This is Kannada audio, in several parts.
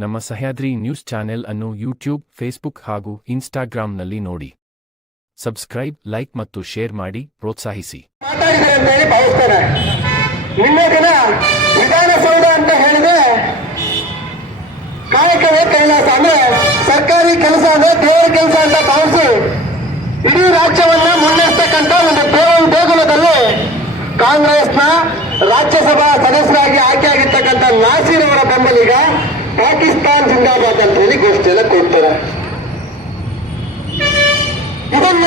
ನಮ್ಮ ಸಹ್ಯಾದ್ರಿ ನ್ಯೂಸ್ ಚಾನೆಲ್ ಅನ್ನು ಯೂಟ್ಯೂಬ್, ಫೇಸ್ಬುಕ್ ಹಾಗೂ ಇನ್ಸ್ಟಾಗ್ರಾಂನಲ್ಲಿ ನೋಡಿ. ಸಬ್ಸ್ಕ್ರೈಬ್, ಲೈಕ್ ಮತ್ತು ಶೇರ್ ಮಾಡಿ ಪ್ರೋತ್ಸಾಹಿಸಿ. ನಿನ್ನೆ ದಿನ ವಿಧಾನಸೌಧ ಅಂತ ಹೇಳಿದ್ರೆ ಕಾಯಕವೇ ಕೈಲಾಸ, ಅಂದ್ರೆ ಸರ್ಕಾರಿ ಕೆಲಸ ಅಂದ್ರೆ ದೇವರ ಕೆಲಸ ಅಂತ ಭಾವಿಸಿ ಇಡೀ ರಾಜ್ಯವನ್ನ ಮುನ್ನಡೆಸ್ತಕ್ಕಂಥ ಒಂದು ದೇಗುಲದಲ್ಲಿ ಕಾಂಗ್ರೆಸ್ನ ರಾಜ್ಯಸಭಾ ಸದಸ್ಯರಾಗಿ ಆಯ್ಕೆಯಾಗಿರ್ತಕ್ಕಂಥ ನಾಸೀರ್ ಅವರ ಬೆಂಬಲಿಗ ಪಾಕಿಸ್ತಾನ್ ಜಿಂದಾಬಾದ್ ಅಂತ ಹೇಳಿ ಘೋಷಣೆಯನ್ನು ಕೊಡ್ತಾರೆ. ಇದನ್ನ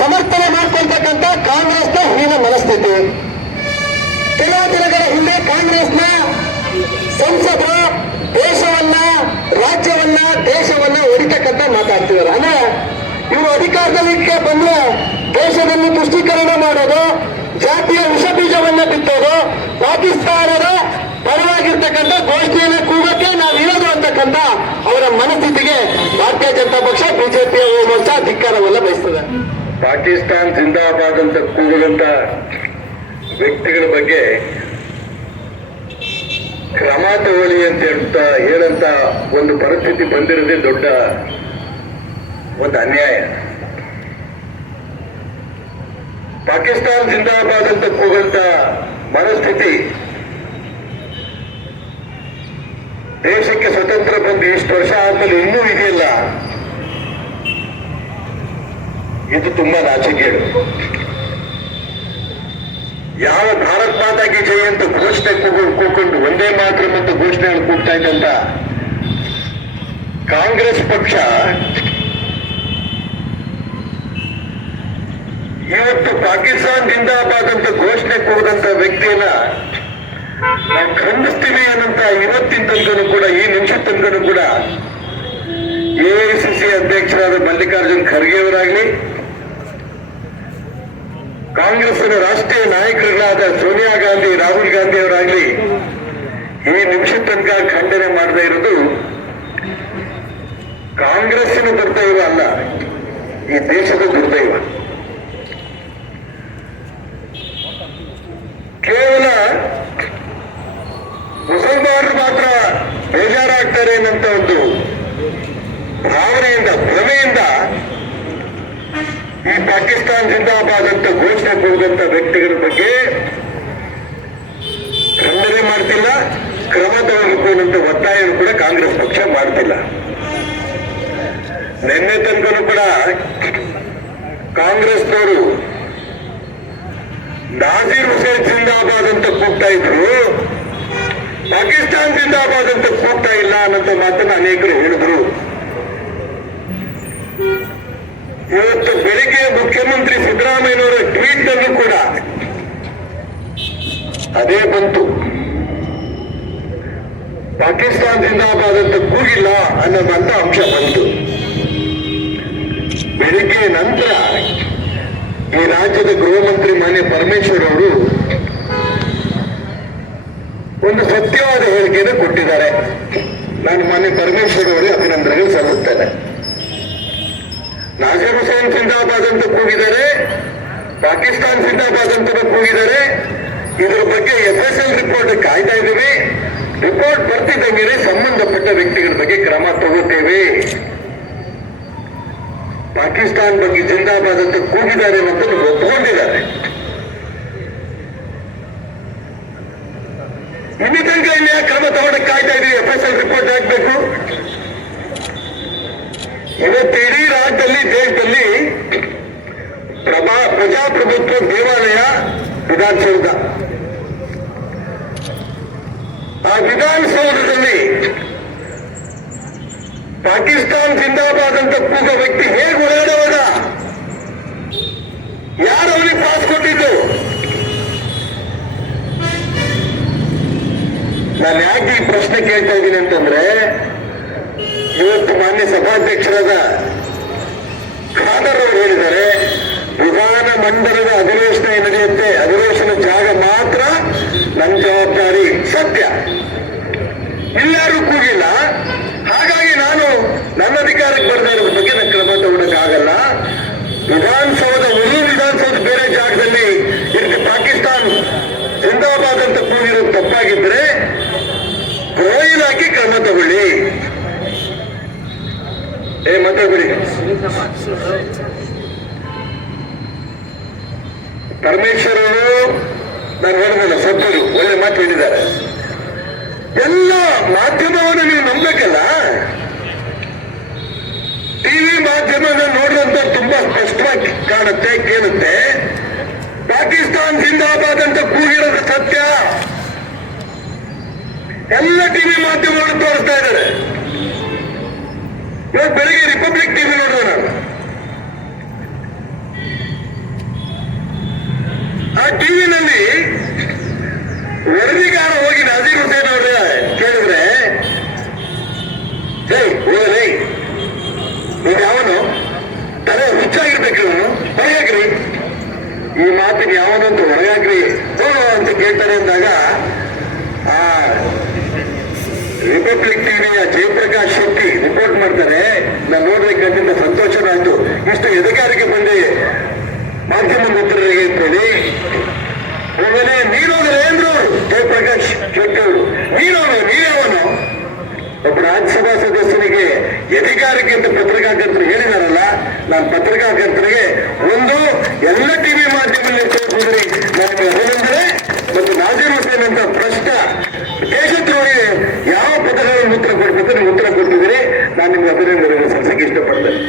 ಸಮರ್ಥನೆ ಮಾಡ್ಕೊಳ್ತಕ್ಕಂಥ ಕಾಂಗ್ರೆಸ್ನ ಹೀನ ಮನಸ್ಥಿತಿ. ಕೆಲವು ದಿನಗಳ ಹಿಂದೆ ಕಾಂಗ್ರೆಸ್ನ ಸಂಸದರು ದೇಶವನ್ನ, ರಾಜ್ಯವನ್ನ, ದೇಶವನ್ನ ಹೊಡಿತಕ್ಕಂಥ ಮಾತಾಡ್ತಿದ್ದಾರೆ. ಅಂದ್ರೆ ಇವರು ಅಧಿಕಾರದಲ್ಲಿ ಬಂದ್ರೆ ದೇಶದಲ್ಲಿ ತುಷ್ಟೀಕರಣ ಮಾಡೋದು, ಜಾತಿಯ ವಿಷ ಬೀಜವನ್ನ ಬಿತ್ತೋದು, ಪಾಕಿಸ್ತಾನದ ಪರವಾಗಿರ್ತಕ್ಕಂಥ ಘೋಷಣೆಯನ್ನು ಕೂಗಕ್ಕೆ ನಾವು ಇರೋದು ಅಂತಕ್ಕಂಥ ಅವರ ಮನಸ್ಥಿತಿಗೆ ಭಾರತೀಯ ಜನತಾ ಪಕ್ಷ, ಬಿಜೆಪಿಯ ಮೋರ್ಚಾ ಧಿಕ್ಕಾರವನ್ನ ಬಯಸ್ತದೆ. ಪಾಕಿಸ್ತಾನ್ ಜಿಂದಾಬಾದ್ ಅಂತ ಕೂಗುವಂತ ವ್ಯಕ್ತಿಗಳ ಬಗ್ಗೆ ಕ್ರಮ ತಗೊಳ್ಳಿ ಅಂತ ಹೇಳಂತ ಒಂದು ಪರಿಸ್ಥಿತಿ ಬಂದಿರೋದೇ ದೊಡ್ಡ ಒಂದು ಅನ್ಯಾಯ. ಪಾಕಿಸ್ತಾನ್ ಜಿಂದಾಬಾದ್ ಅಂತ ಕೂಗಂತ ಮನಸ್ಥಿತಿ ದೇಶಕ್ಕೆ ಸ್ವತಂತ್ರ ಬಂದು ಇಷ್ಟು ವರ್ಷ ಆದ್ಮೇಲೆ ಇನ್ನೂ ಇದೆಯಲ್ಲ, ಇದು ತುಂಬಾ ನಾಚಿಕೆಗೇಡು. ಯಾವ ಭಾರತ್ ಮಾತಾ ಕಿ ಜೈ ಅಂತ ಘೋಷಣೆ ಕೂಕೊಂಡು ಒಂದೇ ಮಾತ್ರ ಮತ್ತು ಘೋಷಣೆಗಳು ಕೂಗ್ತಾ ಇದ್ದಂತ ಕಾಂಗ್ರೆಸ್ ಪಕ್ಷ ಇವತ್ತು ಪಾಕಿಸ್ತಾನ್ ಜಿಂದಾಬಾದ್ ಅಂತ ಘೋಷಣೆ ಕೂಗದಂತ ವ್ಯಕ್ತಿಯನ್ನ ನಾವು ಖಂಡಿಸ್ತೀವಿ ಅನ್ನಂತ ಇವತ್ತಿನ ತನಕನೂ ಕೂಡ, ಈ ನಿಮಿಷ ತನಕನೂ ಕೂಡ ಎಐಸಿಸಿ ಅಧ್ಯಕ್ಷರಾದ ಮಲ್ಲಿಕಾರ್ಜುನ್ ಖರ್ಗೆ ಅವರಾಗ್ಲಿ, ಕಾಂಗ್ರೆಸ್ನ ರಾಷ್ಟ್ರೀಯ ನಾಯಕರುಗಳಾದ ಸೋನಿಯಾ ಗಾಂಧಿ, ರಾಹುಲ್ ಗಾಂಧಿ ಅವರಾಗ್ಲಿ ಈ ನಿಮಿಷ ತನಕ ಖಂಡನೆ ಮಾಡದೇ ಇರೋದು ಕಾಂಗ್ರೆಸ್ಸಿನ ದುರ್ದೈವ ಅಲ್ಲ, ಈ ದೇಶದ ದುರ್ದೈವ. ಕೇವಲ ಮುಸಲ್ಮಾನರು ಮಾತ್ರ ಬೇಜಾರಾಗ್ತಾರೆ ಅನ್ನಂತ ಒಂದು ಭಾವನೆಯಿಂದ, ಭ್ರಮೆಯಿಂದ ಈ ಪಾಕಿಸ್ತಾನ್ ಜಿಂದಾಬಾದ್ ಅಂತ ಘೋಷಣೆ ಕೂಗಂತ ವ್ಯಕ್ತಿಗಳ ಬಗ್ಗೆ ಖಂಡನೆ ಮಾಡ್ತಿಲ್ಲ, ಕ್ರಮ ತಗೊಳ್ಬೇಕು ಅನ್ನೋಂಥ ಒತ್ತಾಯವನ್ನು ಕೂಡ ಕಾಂಗ್ರೆಸ್ ಪಕ್ಷ ಮಾಡ್ತಿಲ್ಲ. ನಿನ್ನೆ ತನಕನೂ ಕೂಡ ಕಾಂಗ್ರೆಸ್ನವರು ನಾಸೀರ್ ಹುಸೇನ್ ಜಿಂದಾಬಾದ್ ಅಂತ ಕೂಗ್ತಾ ಇದ್ರು, ಪಾಕಿಸ್ತಾನ್ ಜಿಂದಾಬಾದ್ ಅಂತ ಕೂಗ್ತಾ ಇಲ್ಲ ಅನ್ನೋಂಥ ಮಾತನ್ನು ಅನೇಕರು ಹೇಳಿದ್ರು. ಇವತ್ತು ಬೆಳಿಗ್ಗೆ ಮುಖ್ಯಮಂತ್ರಿ ಸಿದ್ದರಾಮಯ್ಯನವರ ಟ್ವೀಟ್ ನಲ್ಲೂ ಕೂಡ ಅದೇ ಬಂತು, ಪಾಕಿಸ್ತಾನ್ ಜಿಂದಾಬಾದ್ ಅಂತ ಕೂಗಿಲ್ಲ ಅನ್ನೋದಂತ ಅಂಶ ಬಂತು. ಬೆಳಿಗ್ಗೆ ನಂತರ ಈ ರಾಜ್ಯದ ಗೃಹ ಮಂತ್ರಿ ಮಾನ್ಯ ಪರಮೇಶ್ವರ್ ಅವರು ಒಂದು ಸತ್ಯವಾದ ಹೇಳಿಕೆಯನ್ನು ಕೊಟ್ಟಿದ್ದಾರೆ. ನಾನು ಮಾನ್ಯ ಪರಮೇಶ್ವರ್ ಅವರಿಗೆ ಅಭಿನಂದನೆಗಳು ಸಲ್ಲಿಸ್ತೇನೆ. ನಾಸೀರ್ ಹುಸೇನ್ ಜಿಂದಾಬಾದ್ ಅಂತ ಕೂಗಿದ್ದಾರೆ, ಪಾಕಿಸ್ತಾನ್ ಜಿಂದಾಬಾದ್ ಅಂತ ಕೂಗಿದ್ದಾರೆ. ಇದರ ಬಗ್ಗೆ FSL ರಿಪೋರ್ಟ್ ಕಾಯ್ತಾ ಇದ್ದೀವಿ. ರಿಪೋರ್ಟ್ ಬರ್ತಿದ್ದಂಗೆ ಸಂಬಂಧಪಟ್ಟ ವ್ಯಕ್ತಿಗಳ ಬಗ್ಗೆ ಕ್ರಮ ತಗೋತೇವೆ. ಪಾಕಿಸ್ತಾನ್ ಬಗ್ಗೆ ಜಿಂದಾಬಾದ್ ಅಂತ ಕೂಗಿದ್ದಾರೆ ಮತ್ತು ಒಪ್ಪಿಕೊಂಡಿದ್ದಾರೆ. ಇನ್ನು ತನಕ ಇಲ್ಲಿ ಕ್ರಮ ತಗೊಳಕ್ಕೆ ಕಾಯ್ತಾ ಇದೀವಿ, FSL ರಿಪೋರ್ಟ್ ಹಾಕ್ಬೇಕು. ಇವತ್ತು ಇಡೀ ರಾಜ್ಯದಲ್ಲಿ, ದೇಶದಲ್ಲಿ ಪ್ರಜಾಪ್ರಭುತ್ವ ದೇವಾಲಯ ವಿಧಾನಸೌಧ. ಆ ವಿಧಾನಸೌಧದಲ್ಲಿ ಪಾಕಿಸ್ತಾನ್ ಜಿಂದಾಬಾದ್ ಅಂತ ಕೂಗ ವ್ಯಕ್ತಿ ಹೇಗೆ ಹೊರಗಡೆ? ಯಾರು ಅವನಿಗೆ ಪಾಸ್ ಕೊಟ್ಟಿದ್ದು? ನಾನು ಯಾಕೆ ಈ ಪ್ರಶ್ನೆ ಕೇಳ್ತಾ ಇದ್ದೀನಿ ಅಂತಂದ್ರೆ, ಇವತ್ತು ಮಾನ್ಯ ಸಭಾಧ್ಯಕ್ಷರಾದ ಖಾದರ್ ಅವರು ಹೇಳಿದ್ದಾರೆ, ವಿಧಾನ ಮಂಡಲದ ಅಧಿವೇಶನ ನಡೆಯುತ್ತೆ, ಅಧಿವೇಶನ ಜಾಗ ಮಾತ್ರ ನನ್ನ ಜವಾಬ್ದಾರಿ. ಸತ್ಯ, ಇಲ್ಲಾರು ಕೂಗಿಲ್ಲ. ಹಾಗಾಗಿ ನಾನು ನನ್ನ ಅಧಿಕಾರಕ್ಕೆ ಬರ್ತಾ ಇರೋದ್ರ ಬಗ್ಗೆ ನಾನು ಕ್ರಮ ತಗೊಳಕ್ಕಾಗಲ್ಲ. ವಿಧಾನಸೌಧ, ವಿಧಾನಸೌಧ ಬೇರೆ ಜಾಗದಲ್ಲಿ ಇದಕ್ಕೆ ಪಾಕಿಸ್ತಾನ್ ಜಿಂದಾಬಾದ್ ಅಂತ ಕೂಗಿರೋದು ತಪ್ಪಾಗಿದ್ರೆ ಗೃಹ ಇಲಾಖೆ ಕ್ರಮ ತಗೊಳ್ಳಿ. ಮಾತಾಡ್ಬಿಡಿ. ಪರಮೇಶ್ವರ್ ಅವರು ನಾನು ಹೇಳಿದಲ್ಲ, ಸಬ್ಬರು ಒಳ್ಳೆ ಮಾತು ಹೇಳಿದ್ದಾರೆ. ಎಲ್ಲ ಮಾಧ್ಯಮವನ್ನು ನೀವು ನಂಬಬೇಕಲ್ಲ. ಟಿವಿ ಮಾಧ್ಯಮನ ನೋಡಿದಂತ ತುಂಬಾ ಸ್ಪಷ್ಟವಾಗಿ ಕಾಣುತ್ತೆ, ಕೇಳುತ್ತೆ. ಪಾಕಿಸ್ತಾನ್ ಜಿಂದಾಬಾದ್ ಅಂತ ಕೂಗಿರೋದು ಸತ್ಯ. ಎಲ್ಲ ಟಿವಿ ಮಾಧ್ಯಮಗಳು ತೋರಿಸ್ತಾ ಇದ್ದಾರೆ. ಇವತ್ತು ಬೆಳಿಗ್ಗೆ ರಿಪಬ್ಲಿಕ್ ಟಿವಿ ನೋಡಿದೆ ನಾನು. ಆ ಟಿವಿನಲ್ಲಿ ವರದಿಗಾರ ಹೋಗಿ ನಾಜೀರ್ ಹುಸೇನ್ ಅವ್ರ ಕೇಳಿದ್ರೆ, ಹೋಗಲೇ ನೀವು ಯಾವನು ತಲೆ ಹುಚ್ಚಾಗಿರ್ಬೇಕು, ಹೊರಗಾಗ್ರಿ, ಈ ಮಾತಿಗೆ ಯಾವನಂತ ಹೊರಗಾಗ್ರಿ ಹೋಗೋ ಅಂತ ಕೇಳ್ತಾರೆ ಅಂದಾಗ ಆ ರಿಪಬ್ಲಿಕ್ ಟಿವಿಯ ಜಯಪ್ರಕಾಶ್ ಶೆಟ್ಟಿ ರಿಪೋರ್ಟ್ ಮಾಡ್ತಾರೆ. ನಾನು ನೋಡ್ಬೇಕಂತ ಸಂತೋಷನಾಯ್ತು. ಇಷ್ಟು ಎದೆಗಾರಿಕೆ ಬಂದೆ ಮಾಧ್ಯಮ ಮಿತ್ರರಿಗೆ ಅಂತೇಳಿ. ಹೋಗಲೇ ನೀನೋದ್ರೆ ಅಂದ್ರು ಜಯಪ್ರಕಾಶ್ ಶೆಟ್ಟಿ ಅವರು. ನೀವ್ಯಾವನು? ಒಬ್ಬ ರಾಜ್ಯಸಭಾ ಸದಸ್ಯನಿಗೆ ಎದೆಗಾರಿಕೆ ಅಂತ ಪತ್ರಿಕಾಕರ್ತರು ಹೇಳಿದಾರಲ್ಲ. ನಾನು ಪತ್ರಿಕಾಕರ್ತರಿಗೆ ಒಂದು ಎಲ್ಲ ಟಿವಿ ಮಾಧ್ಯಮದಲ್ಲಿ ತೋರಿಸಿದ್ರಿ ನನಗೆ ಅಭಿನಂದನೆ. ಮತ್ತು ನಾಜೀರ್ ಹುಸೇನ್ ಅಂತ ಪ್ರಶ್ನ ದೇಶದ್ರೋಹಿಗೆ ಯಾವ ಪದಗಳನ್ನು ಉತ್ತರ ಕೊಡ್ಬೇಕು ನೀವು ಉತ್ತರ ಕೊಡ್ತಿದ್ದೀರಿ. ನಾನು ನಿಮ್ಗೆ ಅಭಿನಂದನೆ ಸಲ್ಲಿಸಕ್ಕೆ ಇಷ್ಟಪಡ್ತೇನೆ.